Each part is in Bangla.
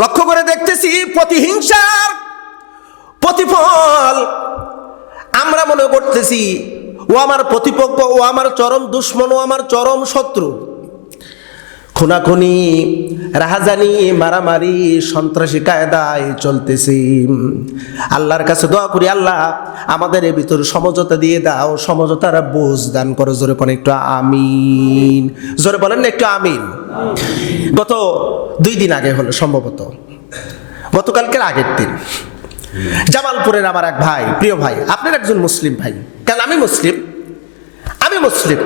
লক্ষ্য করে দেখতেছি প্রতিহিংসার প্রতিফল। আমরা মনে করতেছি, ও আমার প্রতিপক্ষ, ও আমার চরম দুশ্মন, ও আমার চরম শত্রু। খুনাখুনি, রাহাজানি, মারামারি, সন্ত্রাসী কায়দায় চলতেছি। আল্লাহর কাছে দোয়া করি, আল্লাহ, আমাদের এর ভিতর সমঝোতা দিয়ে দাও, সমঝোতার বোঝ দান করো। জোরে কোন একটু আমিন। জোরে বলেন না একটু আমিন। গত দুই দিন আগে হলো সম্ভবত। গতকালকের আগের দিন। জামালপুরের আমার এক ভাই, প্রিয় ভাই, আপনার একজন মুসলিম ভাই। কেন আমি মুসলিম? আমি মুসলিম।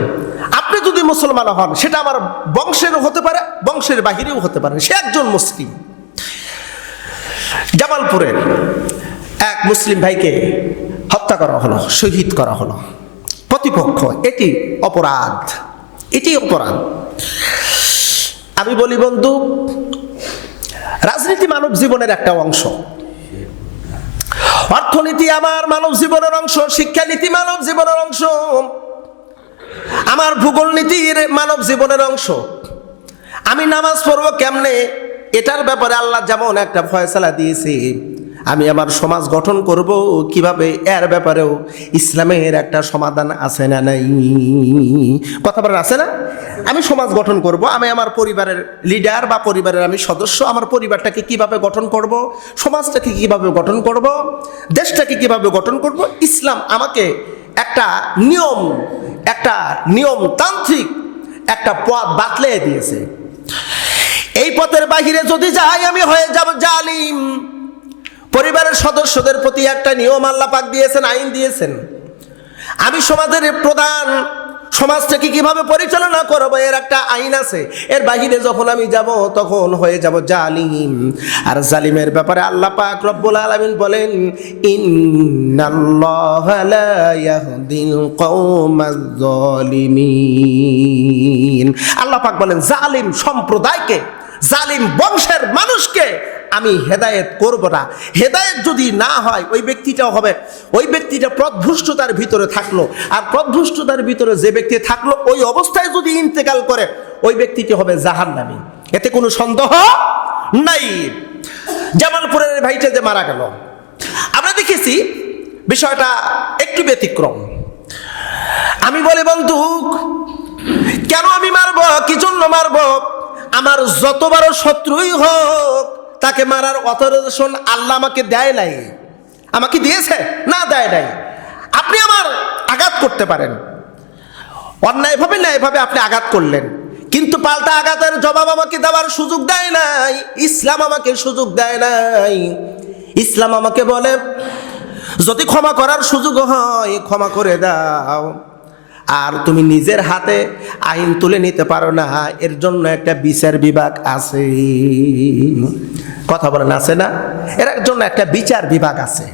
যদি মুসলমান হন, সেটা আমার বংশেরও হতে পারে, বংশের বাহিরেও হতে পারে। সে একজন মুসলিম। জামালপুরের এক মুসলিম ভাইকে হত্যা করা হলো, শহীদ করা হলো। প্রতিপক্ষ, এটি অপরাধ। এটি অপরাধ। আমি বলি, বন্ধু, রাজনীতি মানব জীবনের একটা অংশ। অর্থনীতি আমার মানব জীবনের অংশ, শিক্ষানীতি মানব জীবনের অংশ। আমার ভূগোল নীতির মানব জীবনের অংশ। আমি নামাজ পড়ব কেমনে? এটার ব্যাপারে আল্লাহ যেমন একটা ফয়সালা দিয়েছে, আমি আমার সমাজ গঠন করব কীভাবে? এর ব্যাপারেও ইসলামের একটা সমাধান আছে না নাই? কথা বলার আছে না? আমি সমাজ গঠন করব, আমি আমার পরিবারের লিডার বা পরিবারের আমি সদস্য, আমার পরিবারটাকে কীভাবে গঠন করব? সমাজটাকে কীভাবে গঠন করব? দেশটাকে কীভাবে গঠন করব? ইসলাম আমাকে একটা নিয়ম, একটা নিয়মতান্ত্রিক একটা পথ বাতলে দিয়েছে। এই পথের বাহিরে যদি যাই, আমি হয়ে যাব জালিম। পরিবারের সদস্যদের প্রতি একটা নিয়ম আল্লাপাক দিয়েছেন, আইন দিয়েছেন। আমি সমাজের প্রধান সমাজটাকে কীভাবে পরিচালনা করব? এর একটা আইন আছে। এর বাহিরে যখন আমি যাব, তখন হয়ে যাব জালিম। আর জালিমের ব্যাপারে আল্লাহ পাক রব্বুল আলামিন বলেন আল্লাহ পাক বলেন, জালিম সম্প্রদায়কে, জালিম বংশের মানুষকে আমি হেদায়েত করব না। হেদায়েত যদি না হয়, ওই ব্যক্তিটাও হবে। ওই ব্যক্তিটা প্রদভুষ্টতার ভিতরে থাকল। আর প্রদভুষ্টতার ভিতরে যে ব্যক্তি থাকল, ওই অবস্থায় যদি ইন্তেকাল করে, ওই ব্যক্তিটি হবে জাহান্নামী। এতে কোনো সন্দেহ নাই। জামালপুরের ভাইটা যে মারা গেল, আমরা দেখেছি বিষয়টা একটু ব্যতিক্রম। আমি বলি বন্ধু কেন আমি মারবো? কি জন্য মারবো? আমার যত বড় শত্রুই হোক তাকে মারার অথরাইজেশন আল্লাহ আমাকে দেয় নাই। আমাকে দিয়েছে? না, দেয় নাই। আপনি আমার আঘাত করতে পারেন। অন্যায়ভাবে ন্যায়ভাবে আপনি আঘাত করলেন। কিন্তু পাল্টা আঘাতের জবাব আমাকে দেওয়ার সুযোগ দেয় নাই। ইসলাম আমাকে সুযোগ দেয় নাই। ইসলাম আমাকে বলে, যদি ক্ষমা করার সুযোগ হয়, ক্ষমা করে দাও। আর তুমি নিজের হাতে আইন তুলে নিতে পারো না, এর জন্য একটা বিচার বিভাগ আছে। কথা বলেন, আছে না? এর জন্য একটা বিচার বিভাগ আছে।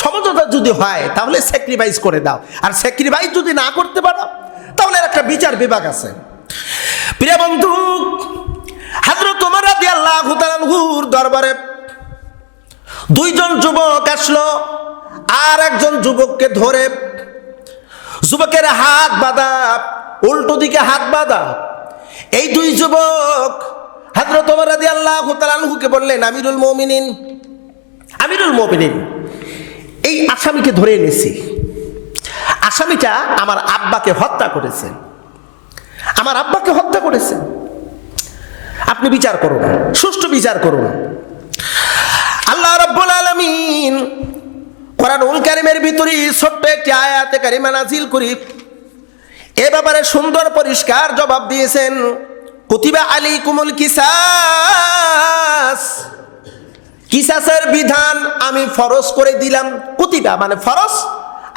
সমঝোতা যদি হয়, তাহলে স্যাক্রিফাইস করে দাও। আর স্যাক্রিফাইস যদি না করতে পারো, তাহলে এর একটা বিচার বিভাগ আছে। প্রিয় বন্ধু হাজরত তোমার রাদি আল্লাহ দরবারে দুইজন যুবক আসলো, আর একজন যুবককে ধরে যুবকের হাত বাঁধা, উল্টো দিকে হাত বাঁধা। এই দুই যুবক হাজরত ওমর রাদিয়াল্লাহু তাআলা আনহুকে বললেন, আমিরুল মুমিনিন আমিরুল মুমিনিন, এই আসামিকে ধরে এনেছি। আসামিটা আমার আব্বাকে হত্যা করেছে। আমার আব্বাকে হত্যা করেছে। আপনি বিচার করুন, সুষ্ঠু বিচার করুন আল্লাহ রাব্বুল আলামিন কোরআনুল কারিমের ভিতরে ছোট্ট একটি আয়াতে কারিমা নাজিল করি। এ ব্যাপারে সুন্দর পরিষ্কার জবাব দিয়েছেন, কুতিবা আলী কুমুল কিসাস। কিসাসের বিধান আমি ফরজ করে দিলাম। কুতিবা মানে ফরজ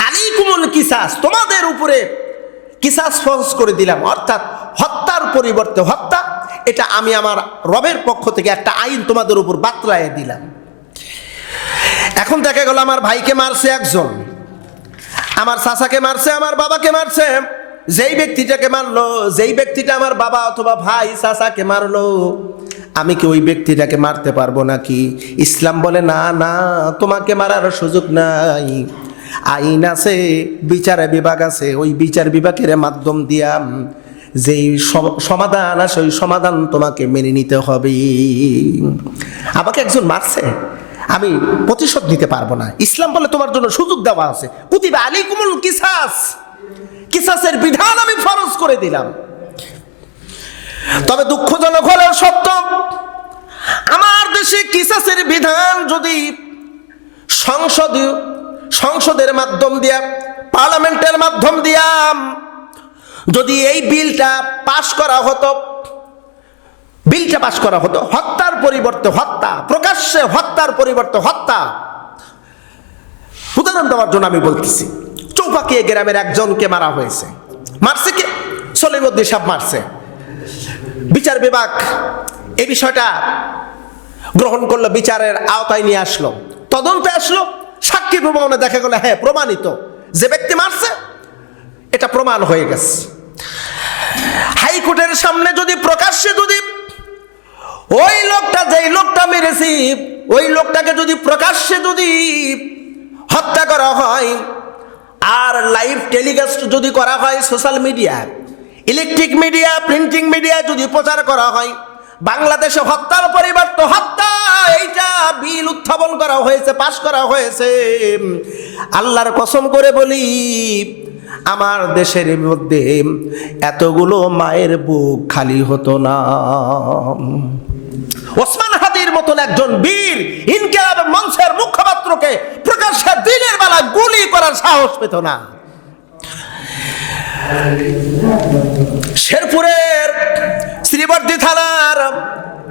আলী কুমুল কিসাস, তোমাদের উপরে কিসাস ফরজ করে দিলাম। অর্থাৎ হত্যার পরিবর্তে হত্যা, এটা আমি আমার রবের পক্ষ থেকে একটা আইন তোমাদের উপর বাতলায় দিলাম। এখন দেখা গেল আমার ভাইকে মারছে একজন। আমার চাচাকে মারছে, আমার বাবাকে মারছে। যেই ব্যক্তিটাকে মারলো, যেই ব্যক্তিটা আমার বাবা অথবা ভাই চাচাকে মারলো, আমি কি ওই ব্যক্তিটাকে মারতে পারব নাকি? ইসলাম বলে, না না, তোমাকে মারার সুযোগ নাই। আইন আছে, বিচার বিভাগ আছে, ওই বিচার বিভাগের মাধ্যম দিয়া যেই সম- সমাধান আছে, ওই সমাধান তোমাকে মেনে নিতে হবে। আমাকে একজন মারছে। আমি প্রতিশোধ নিতে পারব না। ইসলাম বলে তোমার জন্য সুযোগ দেওয়া আছে। কুতিবা আলিকুমুল কিসাস। কিসাসের বিধান আমি ফরজ করে দিলাম। তবে দুঃখজনক হলেও সত্য, আমার দেশে কিসাসের বিধান যদি সংসদ, সংসদের মাধ্যম দিয়া, পার্লামেন্টের মাধ্যম দিয়া, যদি এই বিলটা পাশ করা হতো বিলটা পাশ করা হতো। হত্যার পরিবর্তে হত্যা, প্রকাশ্যে হত্যার পরিবর্তে হত্যা। উদাহরণ দেওয়ার জন্য আমি বলতেছি চৌপাকিয়ে গ্রামের একজনকে মারা হয়েছে। মারছে কে? সলিমুদ্দিন সাহেব মারছে। বিচার বিভাগ এই বিষয়টা গ্রহণ করল, বিচারের আওতায় নিয়ে আসলো। তদন্তে আসলো, সাক্ষী প্রমাণে দেখা গেলো হ্যাঁ প্রমাণিত। যে ব্যক্তি মারছে, এটা প্রমাণ হয়ে গেছে। হাইকোর্টের সামনে যদি প্রকাশ্যে যদি ওই লোকটা যেই লোকটা মেরেছি ওই লোকটাকে যদি প্রকাশ্যে যদি হত্যা করা হয়, আর লাইভ টেলিকাস্ট যদি করা হয় social media electric media printing media যদি প্রচার করা হয়, বাংলাদেশে হত্যার পরিবর্তে হত্যা, এইটা বিল উত্থাপন করা হয়েছে, পাশ করা হয়েছে। আল্লাহর কসম করে বলি, আমার দেশের মধ্যে এতগুলো মায়ের বুক খালি হতো না। ওসমান হাদির মতন একজন বীর ইনকিলাব মঞ্চের মুখপাত্রকে প্রকাশ্যে দিনের বেলা গুলি করার সাহস পেত না। শেরপুরের শ্রীবর্দী থানার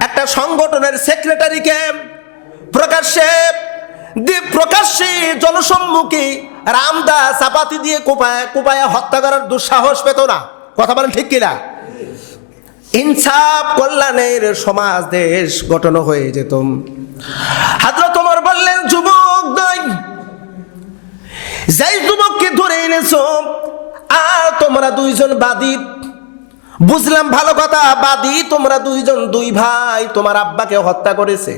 একটা সংগঠনের সেক্রেটারিকে প্রকাশ্যে প্রকাশ্যে জনসম্মুখে রামদা চাপাতি দিয়ে কোপায় কোপায় হত্যা করার দুঃসাহস পেত না। কথা বলেন ঠিক কিনা? ইনসাফ কল্যাণের সমাজ দেশ গঠন হয়ে যেত। হাজরা তোমার বললেন, যুবক দই যাই যুবককে ধরে এনেছো, আর তোমরা দুইজন বাদী, বুঝলাম ভালো কথা, বাদী তোমরা দুইজন দুই ভাই, তোমার আব্বাকে হত্যা করেছে।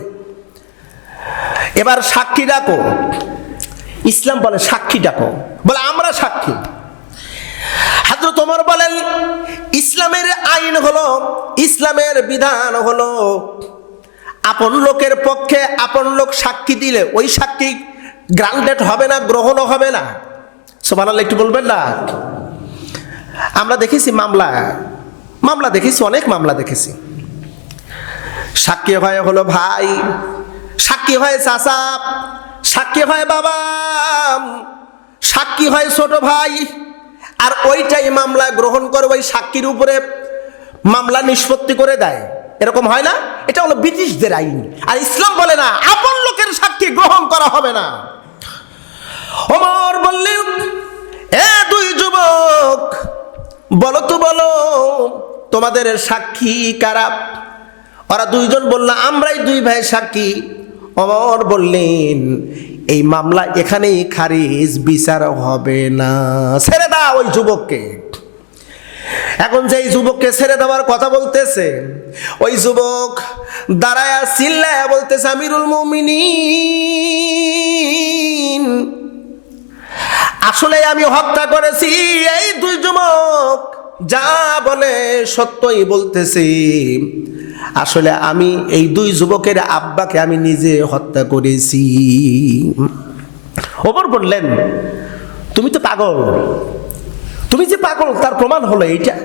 এবার সাক্ষী ডাকো। ইসলাম বলে সাক্ষী ডাকো। বলে, আমরা সাক্ষী। হাজরত তোমার বলেন, ইসলামের আইন হলো, ইসলামের বিধান হলো, আপন লোকের পক্ষে আপন লোক সাক্ষী দিলে ওই সাক্ষী গ্রান্টেড হবে না, গ্রহণও হবে না। সোমান একটু বলবেন না? আমরা দেখেছি মামলা মামলা দেখেছি, অনেক মামলা দেখেছি। সাক্ষী হয় হলো ভাই, সাক্ষী হয় চাচা, সাক্ষী হয় বাবা, সাক্ষী হয় ছোট ভাই আর ওইটাই মামলা গ্রহণ করে, ওই সাক্ষীর উপরে মামলা নিষ্পত্তি করে দেয়। এরকম হয় না? এটা হলো ব্রিটিশদের আইন। আর ইসলাম বলে না, আপন লোকের সাক্ষী গ্রহণ করা হবে না। ওমর বললেন এ দুই যুবক, বলো তো বলো, তোমাদের সাক্ষী কারা? ওরা দুইজন বলল, আমরাই দুই ভাই সাক্ষী। অমর বললেন এই মামলা এখানেই খারিজ, বিচার হবে না। ছেড়ে দাও ওই যুবককে। এখন যে যুবককে ছেড়ে দেওয়ার কথা বলতেছে, ওই যুবক দাঁড়ায় চিল্লায় বলতেছে, আমিরুল মুমিনিন, আসলে আমি হত্যা করেছি এই দুই যুবক। যা বলে সত্যই বলতেছি। আসলে আমি এই দুই যুবকের আব্বাকে আমি নিজে হত্যা করেছি। ওপর বললেন, তুমি তো পাগল। তুমি যে পাগল, তার প্রমাণ হলো এইটা।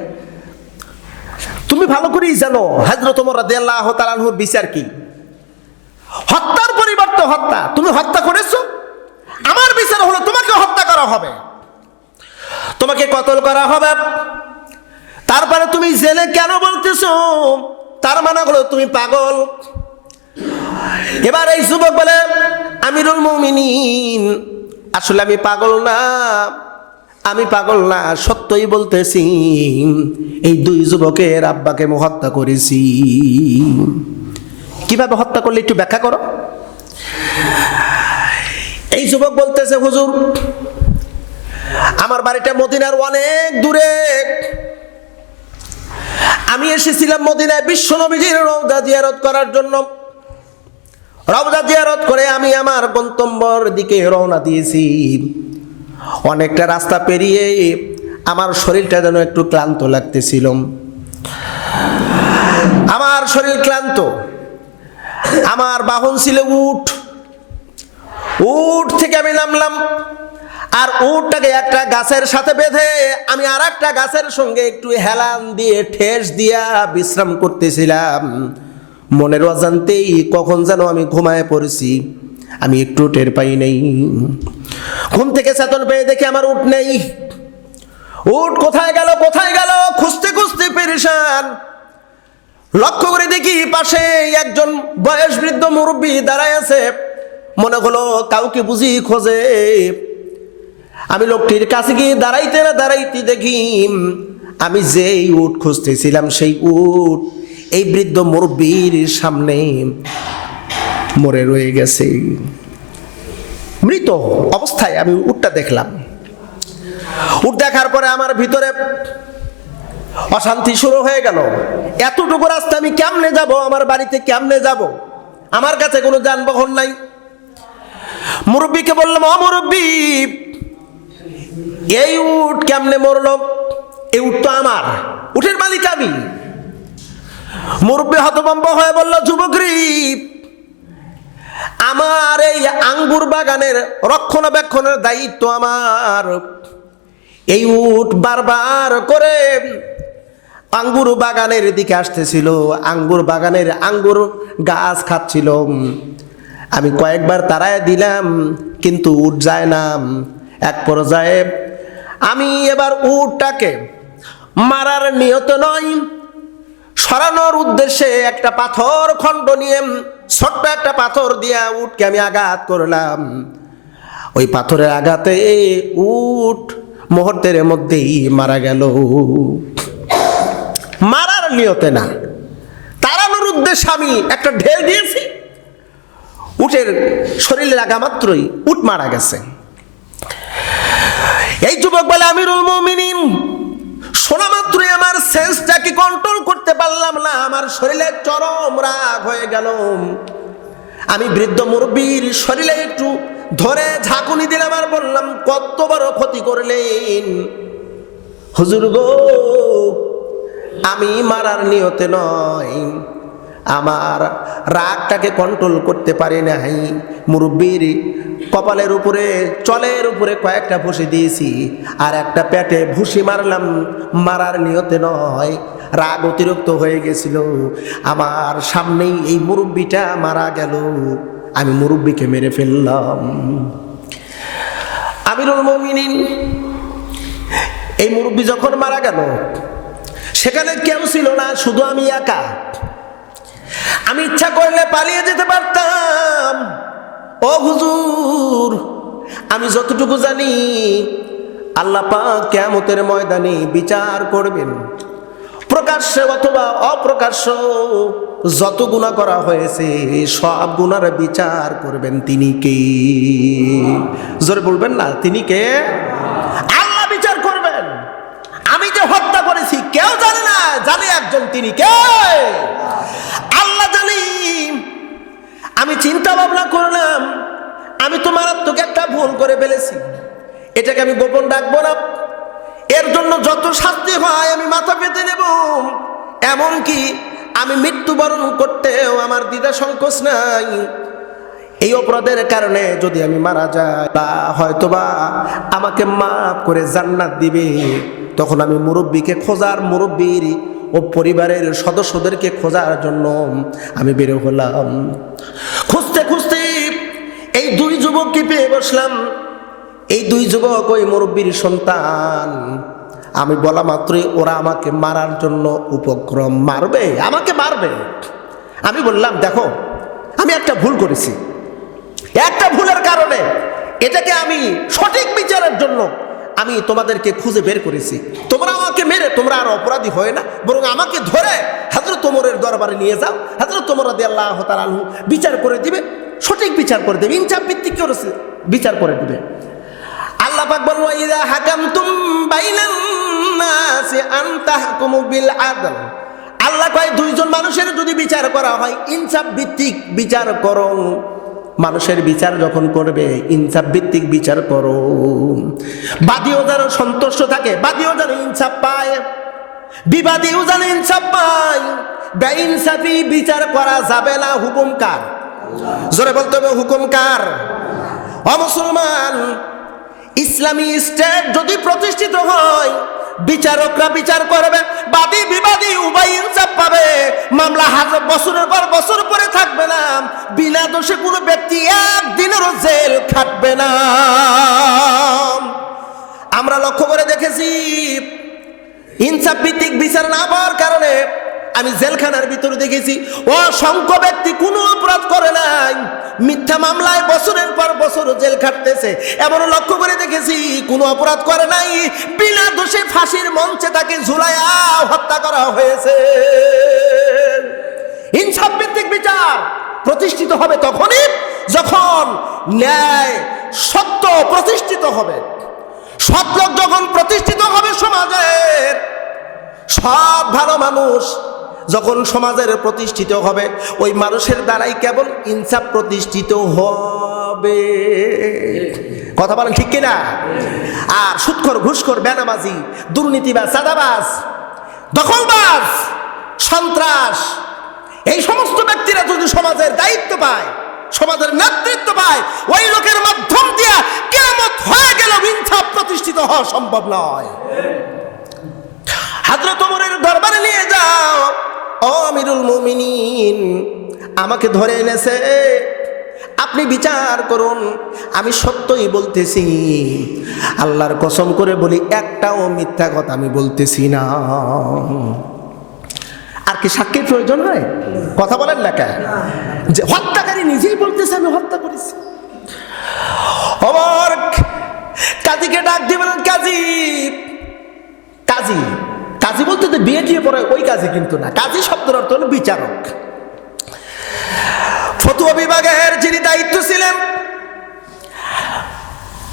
তুমি ভালো করেই জানো হাজরত রাদিয়াল্লাহু তাআলার বিচার কি? হত্যার পরিবর্তে হত্যা। তুমি হত্যা করেছ? আমার বিচার হলো তোমাকে হত্যা করা হবে। তোমাকে কতল করা হবে? তারপরে তুমি জেলে কেন বলতেছো? তার মানে হলো তুমি পাগল। এবার এই যুবক বলে, আমিরুল মুমিনিন, আসলে আমি পাগল না, আমি পাগল না, সত্যই বলতেছি, এই দুই যুবকের আব্বাকে হত্যা করেছি। কীভাবে হত্যা করলে একটু ব্যাখ্যা করো। এই যুবক বলতেছে, হুজুর, আমার বাড়িটা মদিনার অনেক দূরে। আমি এসেছিলাম মদিনায় বিশ্ব নবীজির রৌদা জিয়ারত করার জন্য। রওজা জিয়ারত করে আমি আমার গন্তব্যর দিকে রওনা দিয়েছি। অনেকটা রাস্তা পেরিয়ে আমার শরীরটা যেন একটু ক্লান্ত লাগতেছিল। আমার শরীর ক্লান্ত। আমার বাহন ছিল উঠ উঠ থেকে আমি নামলাম। আর উটটাকে একটা গাছের সাথে বেঁধে আমি আর একটা গাছের সঙ্গে একটু হেলান দিয়ে ঠেস দিয়া বিশ্রাম করতেছিলাম। মনের অজান্তেই কখন যেন আমি ঘুমায় পড়েছি। আমি একটু টের পাই নেই। ঘুম থেকে চেতন পেয়ে দেখি আমার উঠ নেই। উঠ কোথায় গেল কোথায় গেল? খুঁজতে খুঁজতে পেরেশান। লক্ষ্য করে দেখি পাশে একজন বয়স বৃদ্ধ মুরব্বী দাঁড়ায় আছে। মনে হলো কাউকে বুঝি খোঁজে। আমি লোকটির কাছে গিয়ে দাঁড়াইতে না দাঁড়াইতে দেখি, আমি যেই উট খুঁজতেছিলাম সেই উট এই বৃদ্ধ মুরব্বীর সামনে মরে রয়ে গেছে। মৃত অবস্থায় আমি উটটা দেখলাম। উট দেখার পরে আমার ভিতরে অশান্তি শুরু হয়ে গেল। এতটুকু রাস্তা আমি কেমনে যাব, আমার বাড়িতে কেমনে যাব? আমার কাছে কোনো যানবাহন নাই। মুরব্বীকে বললাম, ও মুরব্বী এই উঠ কেমনে মরলো? এই উট তো আমার। উঠের মালিক আমি। মুরব্বী হতভম্ব হয়ে বলল, যুবকরি, আমার এই আঙ্গুর বাগানের রক্ষণাবেক্ষণের দায়িত্ব আমার। এই উট বারবার করে আঙ্গুর বাগানের দিকে আসতেছিল। আঙ্গুর বাগানের আঙ্গুর গাছ খাচ্ছিল। আমি কয়েকবার তারায় দিলাম, কিন্তু উঠ যায় না। এক পর্যায়ে আমি এবার উটটাকে মারার নিয়ত নয় সরানোর উদ্দেশ্যে একটা পাথর খণ্ড নিয়ে ছোট্ট একটা পাথর দিয়ে উটকে আমি আঘাত করলাম। ওই পাথরের আঘাতে উট মুহূর্তের মধ্যেই মারা গেল। মারার নিয়তে না, তাড়ানোর উদ্দেশ্যে আমি একটা ঢেল দিয়েছি। উটের শরীরে লাগা মাত্রই উট মারা গেছে। যুবক বলে আমিরুল মুমিনিন। শোনা মাত্রই আমার সেন্সটাকে কন্ট্রোল করতে পারলাম না, আমার শরীরে চরম রাগ হয়ে গেল। আমি বৃদ্ধ মুরব্বীর শরীরে একটু ধরে ঝাঁকুনি দিলাম আর বললাম, কত বড় ক্ষতি করলেন? হুজুর গো, আমি মারার নিয়তে নয়। আমার রাগটাকে কন্ট্রোল করতে পারি নাই। মুরব্বীর কপালের উপরে, চলের উপরে কয়েকটা ভুসি দিয়েছি। আর একটা পেটে ভুসি মারলাম, মারার নিয়তে নয়, রাগ অতিরিক্ত হয়ে গেছিল। আমার সামনেই এই মুরব্বিটা মারা গেল। আমি মুরব্বিকে মেরে ফেললাম। আমিরুল মমিনিন, এই মুরব্বী যখন মারা গেল, সেখানে কেউ ছিল না, শুধু আমি একা। আমি ইচ্ছা করলে পালিয়ে যেতে পারতাম। ও হুজুর, আমি যতটুকু জানি আল্লাহ কেমতের ময়দানে বিচার করবেন। প্রকাশ্যে অথবা অপ্রকাশ্য যত গুণা করা হয়েছে, সব গুণার বিচার করবেন তিনি কে? জোরে বলবেন না, তিনি কে? আল্লাহ বিচার করবেন। আমি যে হত্যা করেছি, কেউ জানে না জানে একজন তিনি কে আল্লাহ জানি আমি চিন্তা ভাবনা করলাম, আমি তো মারাত্মক একটা ভুল করে ফেলেছি। এটাকে আমি গোপন রাখব না। এর জন্য যত শাস্তি হয়, আমি মাথা পেতে নেব। এমনকি আমি মৃত্যুবরণ করতেও আমার দ্বিধা সংকোচ নাই। এই অপরাধের কারণে যদি আমি মারা যাই, বা হয়তোবা আমাকে মাফ করে জান্নাত দিবে, তখন আমি মুরব্বীকে খোঁজার মুরব্বীর ও পরিবারের সদস্যদেরকে খোঁজার জন্য আমি বেরো হলাম। খুঁজতে খুঁজতে এই দুই যুবককে পেয়ে বসলাম? এই দুই যুবক ওই মুরব্বীর সন্তান। আমি বলা মাত্রই ওরা আমাকে মারার জন্য উপক্রম মারবে, আমাকে মারবে। আমি বললাম, দেখো, আমি একটা ভুল করেছি। একটা ভুলের কারণে এটাকে আমি সঠিক বিচারের জন্য আমি তোমাদেরকে খুঁজে বের করেছি। তোমরা মেরে তোমরা আর অপরাধী হয় না, বরং আমাকে ধরে হাজরত তোমরের দরবারে নিয়ে যাও। হাজরত তোমরা দিয়ে আল্লাহ তালাহু বিচার করে দিবে, সঠিক বিচার করে দেবে, ইনসাফ ভিত্তিক বিচার করে দিবে। আল্লাহ পাক ইদা হাকামতুম বাইনান নাসি আন তাহকুমু বিল আদল। আল্লাহ কয়, দুইজন মানুষের যদি বিচার করা হয়, ইনসাফ ভিত্তিক বিচার করো মানুষের বিচার যখন করবে, ইনসাফ ভিত্তিক বিচার করো। বাদীও যেন সন্তুষ্ট থাকে, বাদীও যেন ইনসাফ পায়। বিবাদীও যেন ইনসাফ পায়। বেইনসাফি বিচার করা যাবে না, হুকুম কার? জোরে বলতে হবে, হুকুম কার? অমুসলমান ইসলামী স্টেট যদি প্রতিষ্ঠিত হয় বিচারকরা বিচার করবে, বাদী বিবাদী উভয় ইনসাফ পাবে। মামলা হাজার বছরের পর বছর পরে থাকবে না। বিনা দোষে কোনো ব্যক্তি একদিনেরও জেল খাটবে না। আমরা লক্ষ্য করে দেখেছি, ইনসাফ ভিত্তিক বিচার না পাওয়ার কারণে আমি জেলখানার ভিতরে দেখেছি, অসংখ্য ব্যক্তি কোনো অপরাধ করে নাই। মিথ্যা মামলায় বছরের পর বছর জেল খাটতেছে। এমন লক্ষ্য করে দেখেছি, কোনো অপরাধ করে নাই। বিনা দোষে ফাঁসির মঞ্চে তাকে ঝুলাইয়া হত্যা করা হয়েছে। ইনসাফ ভিত্তিক বিচার প্রতিষ্ঠিত হবে তখনই যখন ন্যায় সত্য প্রতিষ্ঠিত হবে। সৎলোক যখন প্রতিষ্ঠিত হবে সমাজের, সব ভালো মানুষ যখন সমাজের প্রতিষ্ঠিত হবে, ওই মানুষের দ্বারাই কেবল ইনসাফ প্রতিষ্ঠিত হবে। কথা বলেন ঠিক কিনা? আর সুৎখর, ঘুষখোর, বেনামাজি, দুর্নীতিবাজ সাদাবাজ দখলবাজ, সন্ত্রাস, এই সমস্ত ব্যক্তিরা যদি সমাজের দায়িত্ব পায়, সমাজের নেতৃত্ব পায়, ওই লোকের মাধ্যম দিয়া কেমত হয়ে গেল ইনসাফ প্রতিষ্ঠিত হওয়া সম্ভব নয়। হাজরত দরবারে নিয়ে যাও। ও আমিরুল মুমিনিন, আমাকে ধরে এনেছে। আপনি বিচার করুন, আমি সত্যই বলতেছি। আল্লাহর কসম করে বলি, একটাও মিথ্যা কথা আমি বলতেছি না। আর কি সাক্ষীর প্রয়োজন হয়? কথা বলেন না কেন? যে হত্যাকারী নিজেই বলতেছে, আমি হত্যা করেছি। কাজীকে ডাক দিবেন কাজী কাজী। কাজী বলতে তো বিয়ে দিয়ে পড়ে ওই কাজী কিন্তু না। কাজী শব্দের অর্থ হলো বিচারক। ফতুয়া বিভাগের যিনি দায়িত্ব ছিলেন,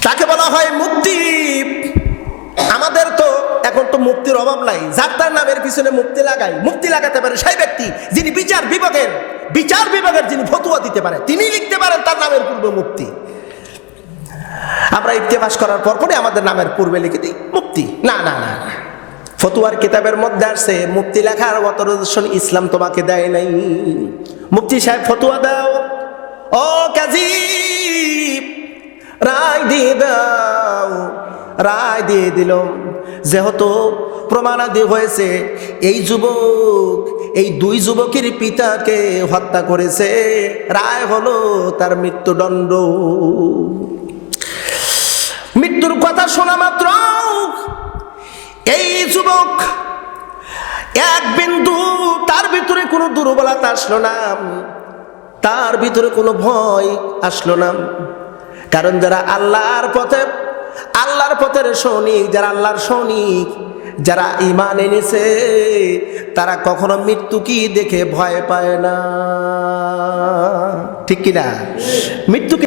তাকে বলা হয় মুক্তি আমাদের তো এখন তো মুক্তির অভাব নাই। যার তার নামের পিছনে মুক্তি লাগাই। মুক্তি লাগাতে পারে সেই ব্যক্তি যিনি বিচার বিভাগের বিচার বিভাগের যিনি ফতুয়া দিতে পারে, তিনি লিখতে পারেন তার নামের পূর্বে মুক্তি আমরা ইতিহাস করার পর পরে আমাদের নামের পূর্বে লিখে দিই মুক্তি না না না না। ফতুয়ার কিতাবের মধ্যে আসছে মুক্তি লেখার অতরদর্শন ইসলাম তোমাকে দেয় নাই। মুক্তি সাহেব ফতুয়া দাও। ও কাজী, রায় দিয়ে দাও, রায় দিয়ে দিল। যেহেতু প্রমাণাদি হয়েছে, এই যুবক, এই দুই যুবকের পিতাকে হত্যা করেছে, রায় হলো তার মৃত্যুদণ্ড। মৃত্যুর কথা শোনা মাত্র। এই যুবক, এক বিন্দু তার ভিতরে কোনো দুর্বলতা আসলো না, তার ভিতরে কোনো ভয় আসলো না। কারণ যারা আল্লাহর পথে, আল্লাহর পথের সৈনিক, যারা আল্লাহর সৈনিক, যারা ইমান এনেছে, তারা কখনো মৃত্যু কি দেখে ভয় পায় না। ঠিক কিনা? মৃত্যুকে